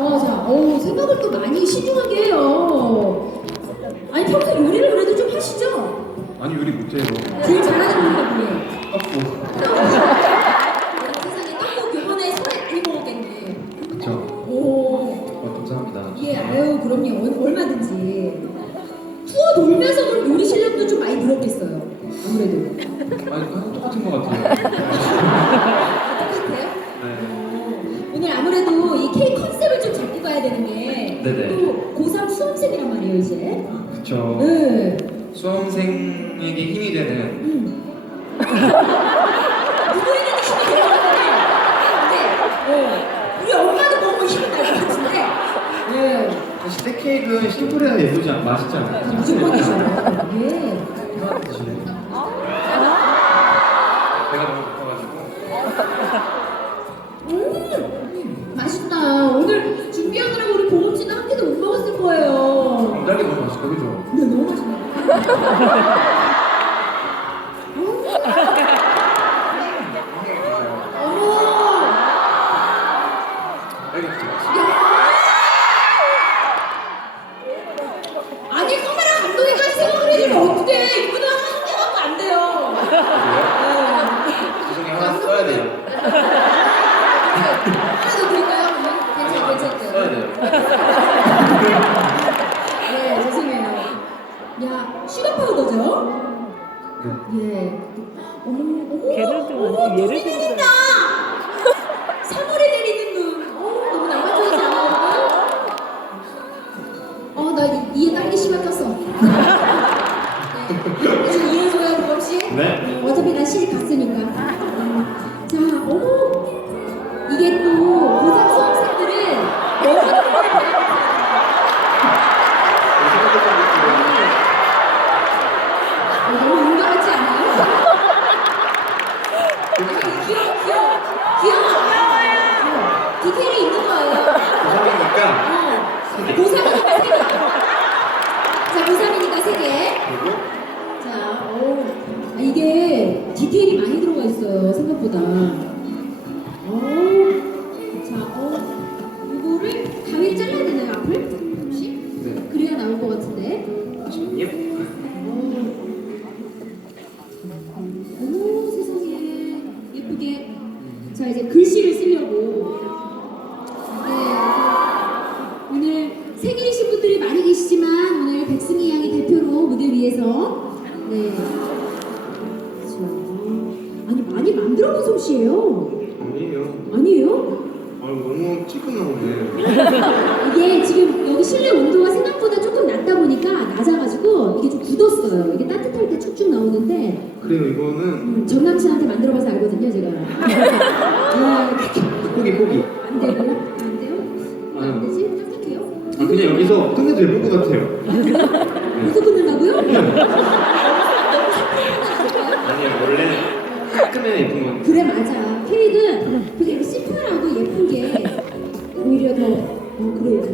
어, 자, 어, 생각을 또 많이 신중하게 해요. 아니, 평소 요리를 그래도 좀 하시죠? 아니 요리 못해요. 제일 잘하는 요리가 뭐예요? 떡국. 세상에 떡국 요번에 손에 먹었겠네. 그쵸. 오, 어, 감사합니다. 예, 아유, 그럼요. 얼- 얼마든지. 투어 돌면서 그럼 요리 실력도 좀 많이 늘었겠어요. 아무래도. 아니 똑같은 것 같아요. 수험생이란 말이에요, 이제. 그쵸. 네. 수험생에게 힘이 되는 음. 힘이 되는 같은데. 네. 우리 엄마도 먹으면 힘이 날것 같은데. 네. 사실 떼케이크는 심플해야 예쁘지 않, 맛있지 않아요? 무조건이죠. 예. 감달이 너무 맛있고 그죠? 근데 너무. 알겠죠? 아니 카메라 감독님까지 생각을 해주면 어떡해 이분은 한 개밖에 안 돼요 하나 써야 돼요 하나 더 드릴까요? 그러면? 괜찮 써야 괜찮죠? 돼요 네 죄송해요 야 슈가 파우더죠? 네. 예 어머 어머 걔를 눈이 들어. 내린다 3월에 내리는 눈 어, 너무 낭만적이지 않아요? 어, 나 이- 이에 딸기 씨만 꼈어. 네. 지금 이해줘요, 보검 씨? 네. 어, 어차피 난 시집 갔으니까. 음. 자, 어머. 이게 또 고등 수험생들은 너무 자, 이제 글씨를 쓰려고. 네, 오늘 생일이신 분들이 많이 계시지만 오늘 백승희 양이 대표로 무대 위에서 네. 그렇죠. 아니 많이 만들어 본 솜씨예요. 아니에요 아니에요? 아 너무 찌끈 나오네 이게 지금 여기 실내 온도가 생각보다 조금 낮다 보니까 낮아가지고 이게 좀 굳었어요. 이게 따뜻할 나오는데 그래요 이거는 음, 전 남친한테 만들어봐서 알거든요, 제가. 아, 포기 포기 안 돼요? 안 돼요? 아, 안 되지? 딱딱해요? 아 그냥 여기서 끝내도 예쁠 것 같아요 네. 무슨 끝낸다고요? 아니요 원래 깔끔해야 예쁜 건 그래 맞아. 케이크는 그게 심플하고 예쁜 게 오히려 더 어, 그래.